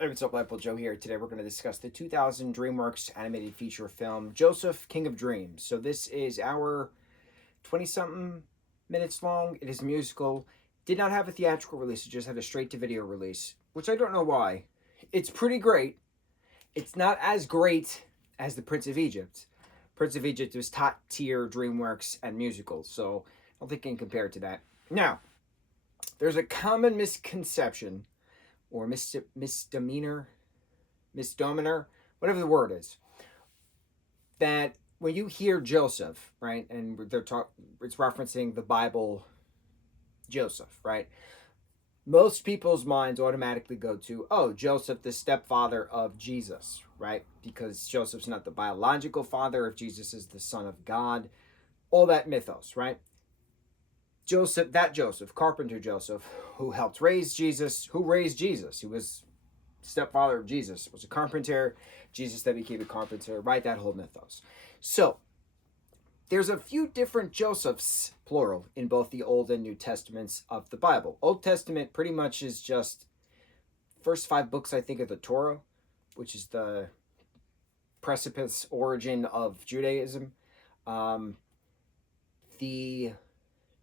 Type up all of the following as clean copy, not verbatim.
Hey, what's up, lightboltjoe here. Today we're going to discuss the 2000 DreamWorks animated feature film, Joseph, King of Dreams. So this is our 20-something minutes long. It is a musical. Did not have a theatrical release. It just had a straight-to-video release, which I don't know why. It's pretty great. It's not as great as The Prince of Egypt. Prince of Egypt was top-tier DreamWorks and musicals, so I don't think it can compare to that. Now, there's a common misconception or misdemeanor, whatever the word is, that when you hear Joseph, right, and it's referencing the Bible, Joseph, right? Most people's minds automatically go to, oh, Joseph, the stepfather of Jesus, right? Because Joseph's not the biological father, if Jesus is the son of God, all that mythos, right? Joseph, Carpenter Joseph, who helped raise Jesus, who was stepfather of Jesus, was a carpenter. Jesus then became a carpenter, right? That whole mythos. So there's a few different Josephs, plural, in both the Old and New Testaments of the Bible. Old Testament pretty much is just first 5 books, I think, of the Torah, which is the precipice origin of Judaism. The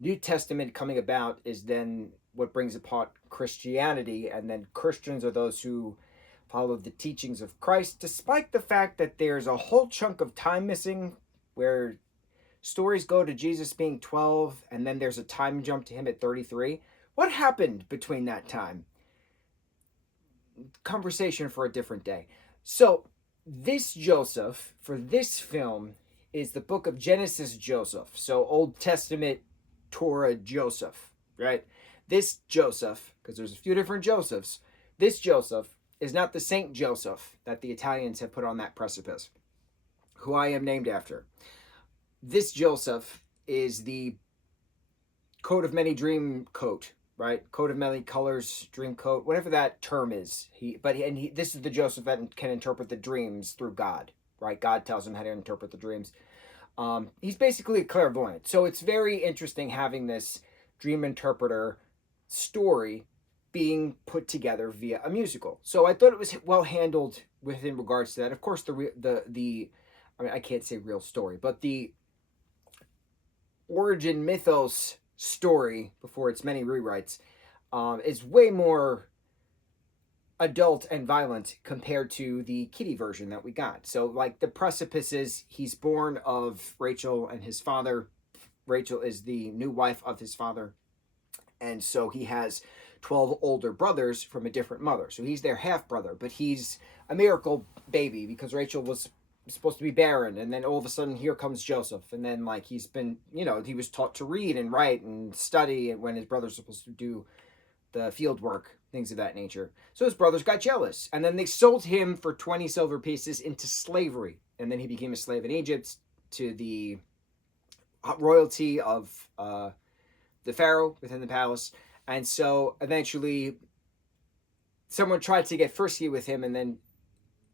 New Testament coming about is then what brings apart Christianity, and then Christians are those who follow the teachings of Christ, despite the fact that there's a whole chunk of time missing where stories go to Jesus being 12 and then there's a time jump to him at 33. What happened between that time? Conversation for a different day. So this Joseph for this film is the book of Genesis Joseph. So Old Testament Torah Joseph, right? This Joseph, because there's a few different Josephs, this Joseph is not the Saint Joseph that the Italians have put on that precipice, who I am named after. This Joseph is the coat of many dream coat, right? Coat of many colors, dream coat, whatever that term is. This is the Joseph that can interpret the dreams through God, right? God tells him how to interpret the dreams. He's basically a clairvoyant. So it's very interesting having this dream interpreter story being put together via a musical. So I thought it was well handled within regards to that. Of course, I can't say real story, but the origin mythos story before its many rewrites is way more adult and violent compared to the kiddie version that we got. So like the precipices, he's born of Rachel and his father. Rachel is the new wife of his father. And so he has 12 older brothers from a different mother. So he's their half brother, but he's a miracle baby because Rachel was supposed to be barren, and then all of a sudden here comes Joseph, and then like he's been, he was taught to read and write and study when his brother's supposed to do the field work, things of that nature. So his brothers got jealous, and then they sold him for 20 silver pieces into slavery, and then he became a slave in Egypt to the royalty of the pharaoh within the palace. And so eventually someone tried to get frisky with him, and then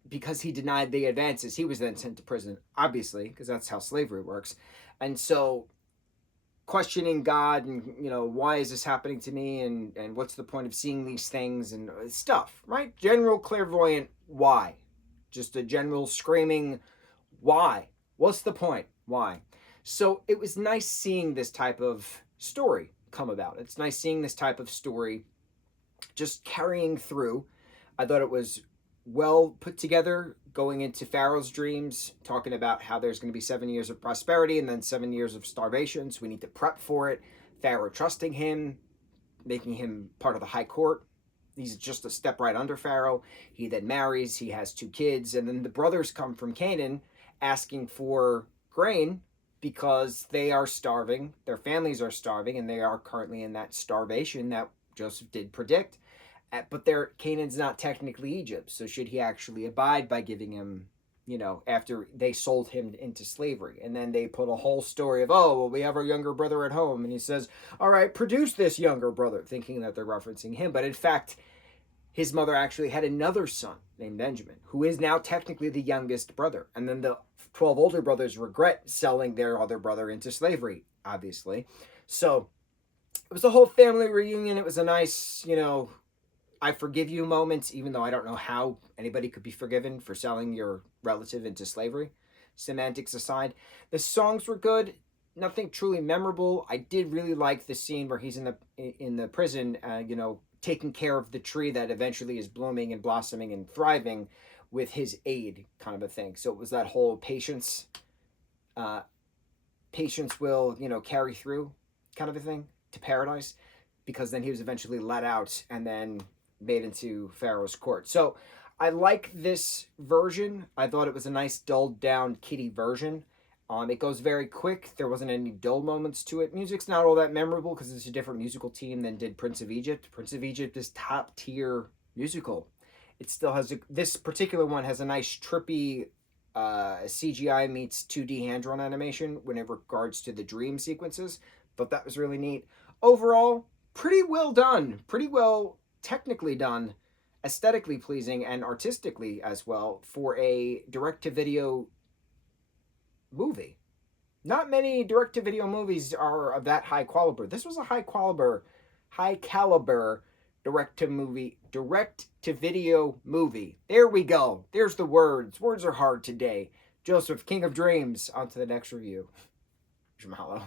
because he denied the advances, he was then sent to prison, obviously, because that's how slavery works. And so questioning God and, why is this happening to me, and what's the point of seeing these things and stuff, right? General clairvoyant, why? Just a general screaming, why? What's the point? Why? So it was nice seeing this type of story come about. It's nice seeing this type of story just carrying through. I thought it was well put together, going into Pharaoh's dreams, talking about how there's going to be 7 years of prosperity and then 7 years of starvation, so we need to prep for it. Pharaoh trusting him, making him part of the high court. He's just a step right under Pharaoh. He then marries, he has 2 kids, and then the brothers come from Canaan asking for grain because they are starving, their families are starving, and they are currently in that starvation that Joseph did predict. But Canaan's not technically Egypt, so should he actually abide by giving him, after they sold him into slavery? And then they put a whole story of, oh, well, we have our younger brother at home, and he says, all right, produce this younger brother, thinking that they're referencing him. But in fact, his mother actually had another son named Benjamin, who is now technically the youngest brother. And then the 12 older brothers regret selling their other brother into slavery, obviously. So it was a whole family reunion. It was a nice, I forgive you moments, even though I don't know how anybody could be forgiven for selling your relative into slavery. Semantics aside, the songs were good. Nothing truly memorable. I did really like the scene where he's in the prison, taking care of the tree that eventually is blooming and blossoming and thriving with his aid, kind of a thing. So it was that whole uh, patience will carry through, kind of a thing, to paradise, because then he was eventually let out and then made into Pharaoh's court. So I like this version. I thought it was a nice dulled down kiddie version. It goes very quick. There wasn't any dull moments to it. Music's not all that memorable because it's a different musical team than did Prince of Egypt. Prince of Egypt is top tier musical. It still has this particular one has a nice trippy CGI meets 2D hand drawn animation when it regards to the dream sequences. But that was really neat. Overall, pretty well done. Pretty well technically done, aesthetically pleasing, and artistically as well for a direct to video movie. Not many direct to video movies are of that high caliber. This was a high caliber direct to video movie. There we go. There's the words. Words are hard today. Joseph, King of Dreams. On to the next review. Mahalo.